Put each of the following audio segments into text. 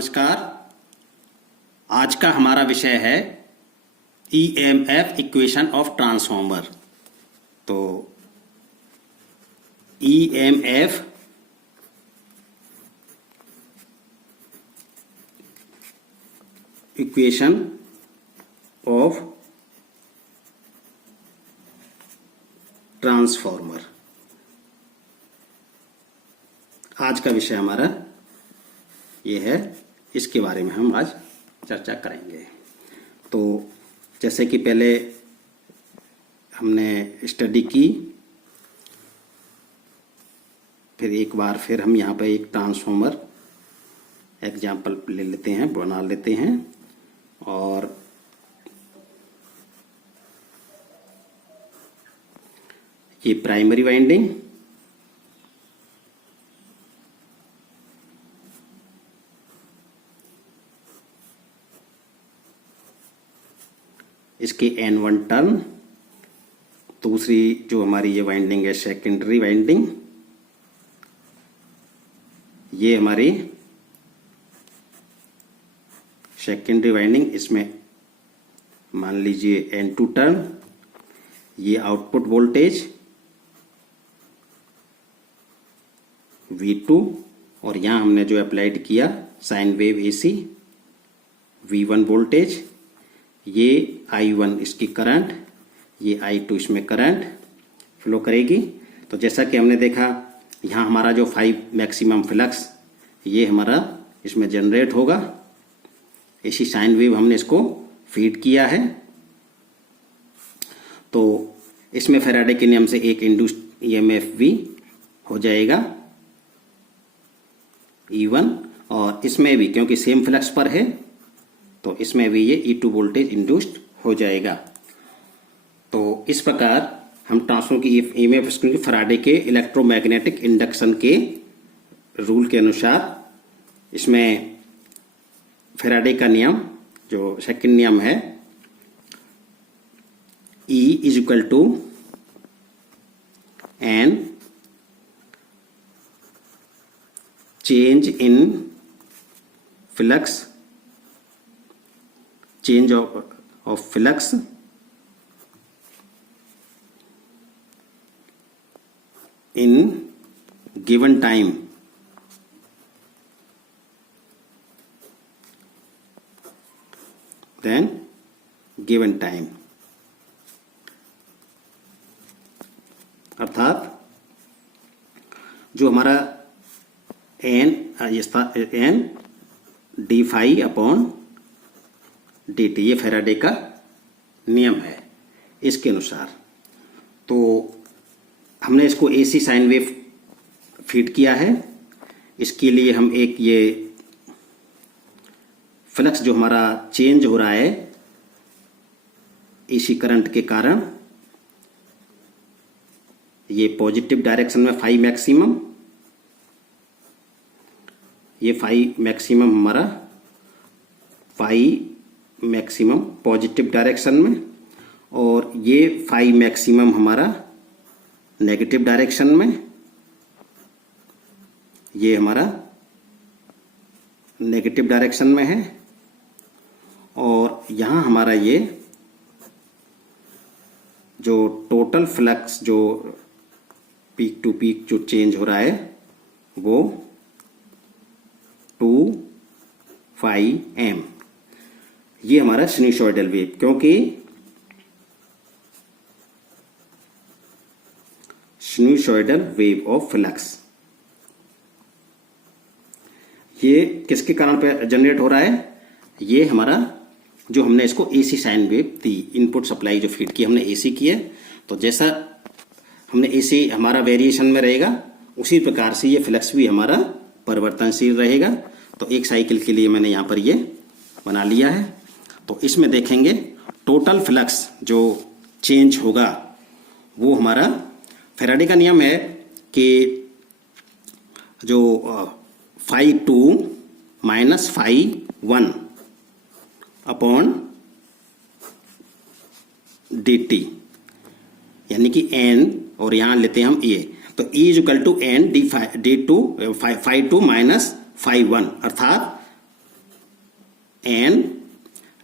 नमस्कार। आज का हमारा विषय है ईएमएफ इक्वेशन ऑफ ट्रांसफॉर्मर। तो ईएमएफ इक्वेशन ऑफ ट्रांसफॉर्मर आज का विषय हमारा ये है। इसके बारे में हम आज चर्चा करेंगे। तो जैसे कि पहले हमने स्टडी की, फिर एक बार फिर हम यहाँ पे एक ट्रांसफॉर्मर एग्जाम्पल ले लेते हैं, बना लेते हैं। और ये प्राइमरी वाइंडिंग, इसके N1 टर्न, दूसरी जो हमारी ये वाइंडिंग है सेकेंडरी वाइंडिंग, ये हमारी सेकेंडरी वाइंडिंग, इसमें मान लीजिए N2 टर्न, ये आउटपुट वोल्टेज V2, और यहाँ हमने जो अप्लाइड किया sine wave AC V1 voltage, ये I1 इसकी करंट, ये I2 इसमें करंट फ्लो करेगी। तो जैसा कि हमने देखा यहाँ हमारा जो 5 मैक्सिमम फ्लक्स ये हमारा इसमें जनरेट होगा। ऐसी साइन वेव हमने इसको फीड किया है। तो इसमें फैराडे के नियम से एक इंड्यूस्ड ईएमएफ भी हो जाएगा E1, और इसमें भी क्योंकि सेम फ्लक्स पर है तो इसमें भी ये E2 वोल्टेज इंड्यूस्ड हो जाएगा। तो इस प्रकार हम ट्रांसफॉर्मर की ईएमएफ फैराडे के इलेक्ट्रोमैग्नेटिक इंडक्शन के रूल के अनुसार इसमें फैराडे का नियम जो सेकंड नियम है, E is equal to N change in flux, change of flux in given time then given time, अर्थात जो हमारा n D phi upon dt, ये फैराडे का नियम है। इसके अनुसार तो हमने इसको AC साइन वेव फीड किया है। इसके लिए हम एक ये फ्लक्स जो हमारा चेंज हो रहा है AC करंट के कारण, ये पॉजिटिव डायरेक्शन में 5 मैक्सिमम, ये 5 मैक्सिमम हमारा 5 मैक्सिमम पॉजिटिव डायरेक्शन में, और ये 5 मैक्सिमम हमारा नेगेटिव डायरेक्शन में, ये हमारा नेगेटिव डायरेक्शन में है। और यहाँ हमारा ये जो टोटल फ्लक्स जो पीक टू पीक जो चेंज हो रहा है वो 2πm, ये हमारा सिनुसॉइडल वेव, क्योंकि सिनुसॉइडल वेव ऑफ फ्लक्स ये किसके कारण पे जनरेट हो रहा है, ये हमारा जो हमने इसको AC साइन वेव दी, इनपुट सप्लाई जो फीड की हमने AC की है। तो जैसा हमने AC हमारा वेरिएशन में रहेगा उसी प्रकार से ये फ्लक्स भी हमारा परिवर्तनशील रहेगा। तो एक साइकिल के लिए मैंने यहाँ पर ये बना लिया है। तो इसमें देखेंगे टोटल फ्लक्स जो चेंज होगा वो हमारा फैराडे का नियम है कि जो φ2 माइनस φ1 अपॉन dt, यानी कि n, और यहां लेते हैं हम ए, तो E equal to N D to φ2 minus φ1, अर्थात N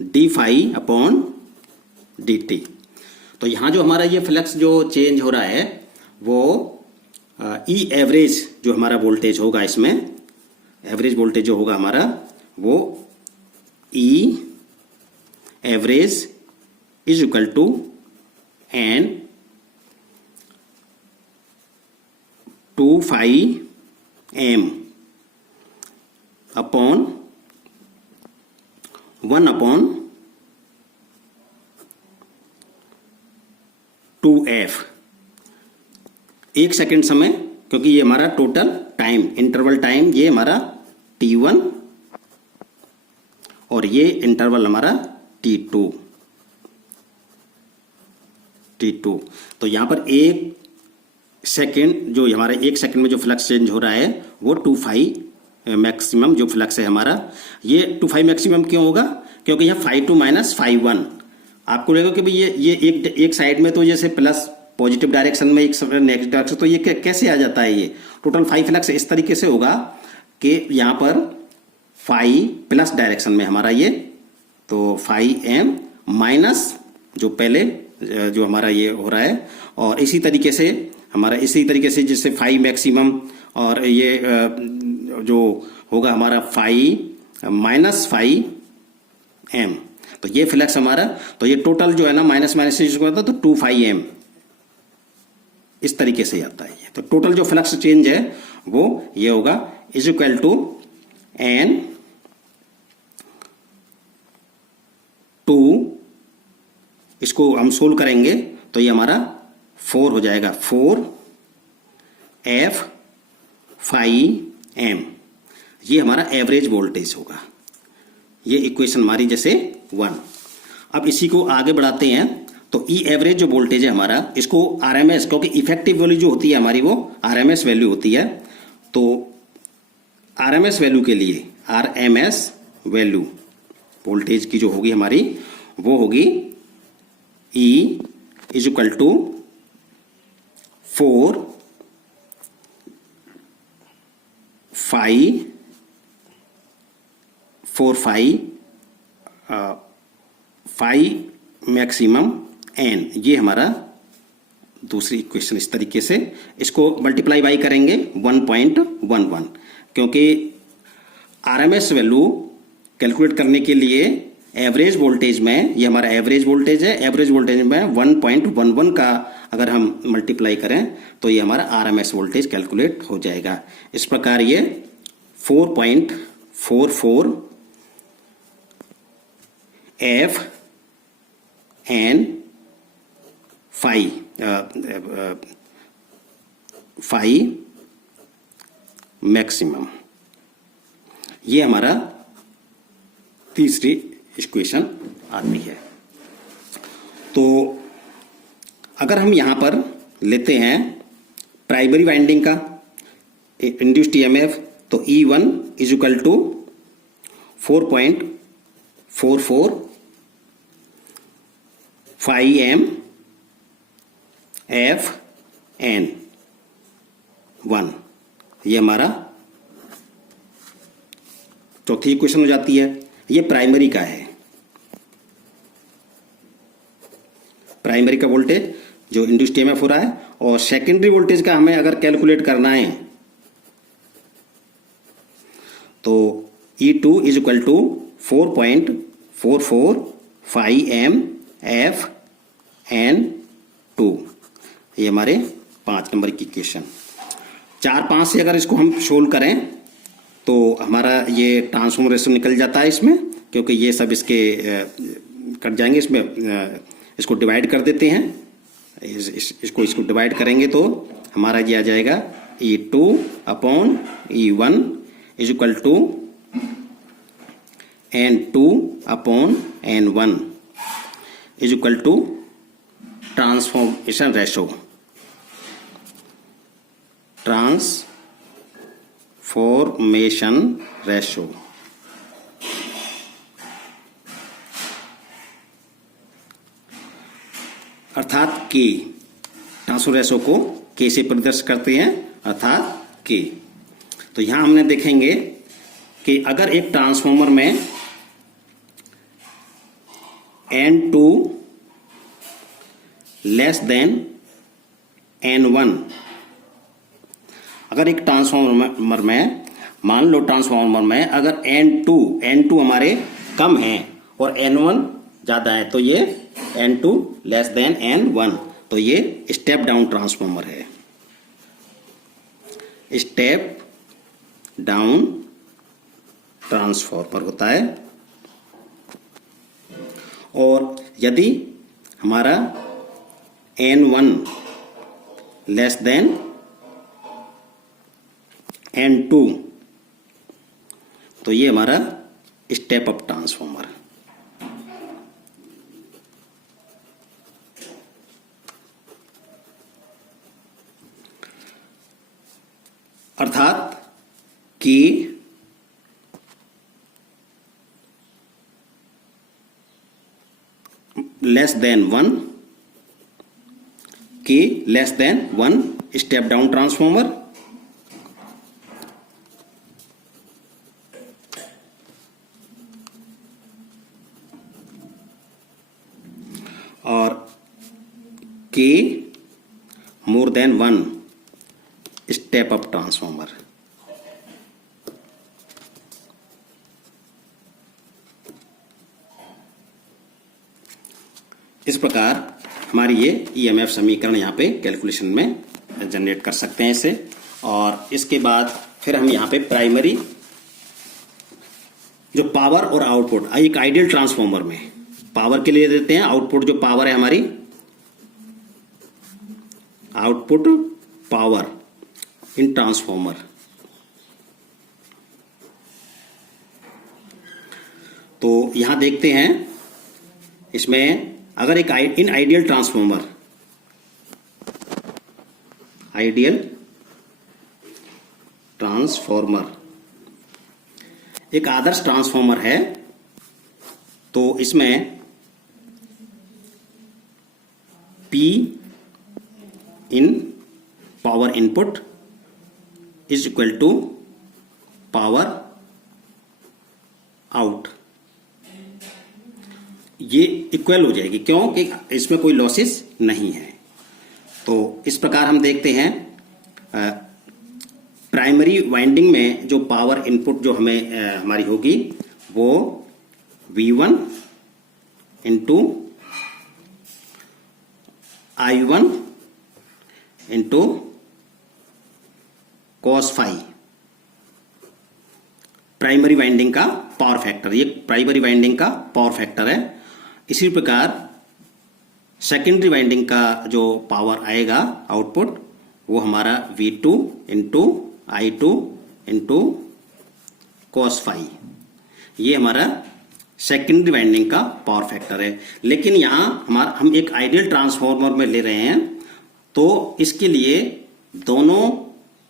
D phi upon D T. तो यहाँ जो हमारा ये फ्लक्स जो चेंज हो रहा है वो ई एवरेज जो हमारा वोल्टेज होगा, इसमें एवरेज वोल्टेज जो होगा हमारा वो E average is equal to N 2 m upon 1 upon 2f। 1 second समय, क्योंकि ये हमारा टोटल टाइम इंटरवल टाइम ये हमारा t1 और ये इंटरवल हमारा t2। तो यहां पर 1 सेकेंड जो हमारा 1 सेकेंड में जो फ्लक्स चेंज हो रहा है वो 2 मैक्सिमम जो फ्लक्स है हमारा, ये 2 मैक्सिमम क्यों होगा? क्योंकि यहाँ 5 माइनस 1 आपको लगेगा कि भाई ये एक साइड में तो जैसे प्लस पॉजिटिव डायरेक्शन में, एक नेगेटिव डायरेक्शन, तो ये कैसे आ जाता है? ये टोटल 5 फ्लक्स इस तरीके से होगा कि यहाँ पर 5 प्लस डायरेक्शन में हमारा ये, तो 5m माइनस जो पहले जो हमारा ये हो रहा है, और इसी तरीके से जैसे 5 मैक्सिमम, और ये जो होगा हमारा 5 माइनस 5m। तो ये फ्लक्स हमारा, तो ये टोटल जो है ना माइनस माइनस से होता है तो 2 इस तरीके से आता है ये। तो टोटल जो फ्लक्स चेंज है वो ये होगा इज इक्वल टू n 2, इसको हम सोल्व करेंगे तो ये हमारा 4 हो जाएगा, 4f 5m। ये हमारा एवरेज वोल्टेज होगा। ये इक्वेशन हमारी जैसे 1। अब इसी को आगे बढ़ाते हैं, तो ई एवरेज जो वोल्टेज है हमारा, इसको आरएमएस, क्योंकि इफेक्टिव वैल्यू जो होती है हमारी वो आरएमएस वैल्यू होती है। तो आरएमएस वैल्यू के लिए आरएमएस वैल्यू वोल्टेज की जो होगी हमारी वो होगी E is equal to 4 5 maximum N. ये हमारा दूसरी इक्वेशन। इस तरीके से इसको मल्टीप्लाई बाई करेंगे 1.11, क्योंकि आरएमएस वैल्यू कैलकुलेट करने के लिए एवरेज वोल्टेज में, ये हमारा एवरेज वोल्टेज है, एवरेज वोल्टेज में 1.11 का अगर हम मल्टीप्लाई करें तो ये हमारा आरएमएस वोल्टेज कैलकुलेट हो जाएगा। इस प्रकार ये 4.44 f n 5 मैक्सिमम, ये हमारा तीसरी इक्वेशन आती है। तो अगर हम यहां पर लेते हैं प्राइमरी वाइंडिंग का इंड्यूस्ड ईएमएफ, तो E1 is equal to 4.44 5m f n 1। ये हमारा चौथी इक्वेशन हो जाती है। ये प्राइमरी का है, प्राइमरी का वोल्टेज जो इंड्यूस्ड ईएमएफ हो रहा है। और सेकेंडरी वोल्टेज का हमें अगर कैलकुलेट करना है तो E2 is equal to 4.44 5m f n 2। ये हमारे 5 नंबर की इक्वेशन। 4-5 से अगर इसको हम सोल्व करें तो हमारा ये ट्रांसफॉर्मर रेशो निकल जाता है इसमें, क्योंकि ये सब इसके कट जाएंगे। इसमें इसको डिवाइड कर देते हैं, इसको डिवाइड करेंगे तो हमारा ये आ जाएगा E2 upon E1 is equal to N2 upon N1 is equal to transformation ratio, transformation ratio. अर्थात के ट्रांसफॉर्मेशन रेशो को के से प्रदर्शित करते हैं, अर्थात के। तो यहां हमने देखेंगे कि अगर एक ट्रांसफॉर्मर में N2 लेस देन N1। अगर एक ट्रांसफॉर्मर में, मान लो ट्रांसफॉर्मर में अगर N2 हमारे कम है और N1 ज्यादा है, तो ये N2 लेस देन N1, तो ये स्टेप डाउन ट्रांसफॉर्मर है। स्टेप डाउन ट्रांसफॉर्मर होता है। और यदि हमारा N1 लेस देन N2, तो ये हमारा स्टेप अप ट्रांसफॉर्मर। अर्थात कि लेस देन 1, के less than 1 step down transformer, और के more than 1 step up transformer. इस प्रकार हमारी ये ईएमएफ समीकरण यहाँ पे कैलकुलेशन में जनरेट कर सकते हैं इसे। और इसके बाद फिर हम यहाँ पे प्राइमरी जो पावर और आउटपुट, एक आइडियल ट्रांसफॉर्मर में पावर के लिए देते हैं, आउटपुट जो पावर है हमारी, आउटपुट पावर इन ट्रांसफॉर्मर। तो यहां देखते हैं इसमें, अगर एक in ideal transformer, ideal transformer एक आदर्श ट्रांसफॉर्मर है, तो इसमें P in power input is equal to power out, ये इक्वल हो जाएगी, क्योंकि इसमें कोई लॉसेस नहीं है। तो इस प्रकार हम देखते हैं प्राइमरी वाइंडिंग में जो पावर इनपुट जो हमें हमारी होगी वो V1 into I1 into cos phi, primary winding का पावर फैक्टर, ये प्राइमरी वाइंडिंग का पावर फैक्टर है। इसी प्रकार सेकेंडरी वाइंडिंग का जो पावर आएगा आउटपुट, वो हमारा V2 into I2 into cos phi, ये हमारा सेकेंडरी वाइंडिंग का पावर फैक्टर है। लेकिन यहां हम एक आइडियल ट्रांसफॉर्मर में ले रहे हैं, तो इसके लिए दोनों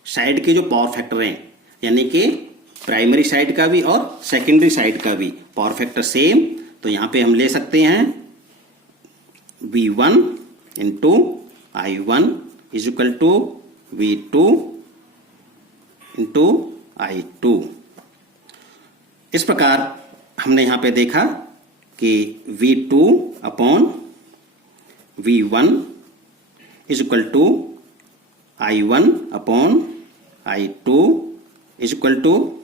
साइड के जो पावर फैक्टर हैं, यानी कि प्राइमरी साइड का भी और सेकेंडरी साइड का भी पावर फैक्टर सेम, तो यहां पे हम ले सकते हैं V1 into I1 is equal to V2 into I2। इस प्रकार हमने यहां पे देखा कि V2 upon V1 is equal to I1 upon I2 is equal to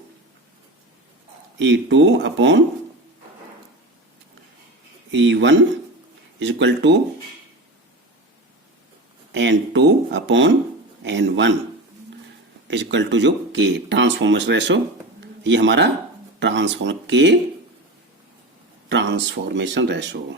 E2 upon E1 is equal to N2 upon N1 is equal to जो K, transformation ratio, ये हमारा ट्रांसफॉर्मेशन रेशो।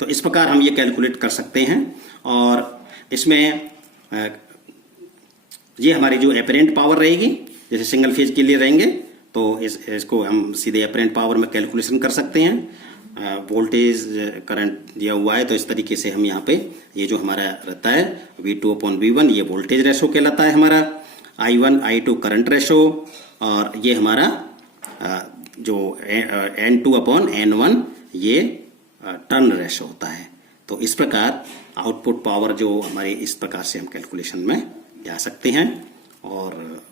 तो इस प्रकार हम ये कैलकुलेट कर सकते हैं। और इसमें ये हमारी जो एपरेंट पावर रहेगी, जैसे सिंगल फेज के लिए रहेंगे तो इसको हम सीधे एपरेंट पावर में कैलकुलेशन कर सकते हैं। वोल्टेज करंट दिया हुआ है, तो इस तरीके से हम यहाँ पे ये जो हमारा रहता है V2 अपॉन V1, ये वोल्टेज रेशो कहलाता है हमारा, I1 I2 करंट रेशो, और ये हमारा जो N2 अपॉन N1 ये टर्न रेशो होता है। तो इस प्रकार आउटपुट पावर जो हमारी, इस प्रकार से हम कैलकुलेशन में जा सकते हैं। और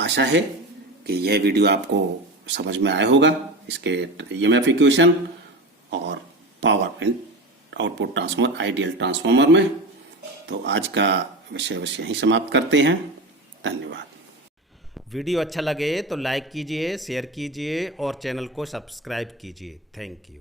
आशा है कि यह वीडियो आपको समझ में आया होगा, इसके ईएमएफ इक्वेशन और power in output transformer, ideal transformer में। तो आज का विषय यहीं समाप्त करते हैं। धन्यवाद। वीडियो अच्छा लगे तो लाइक कीजिए, शेयर कीजिए और चैनल को सब्सक्राइब कीजिए। Thank you.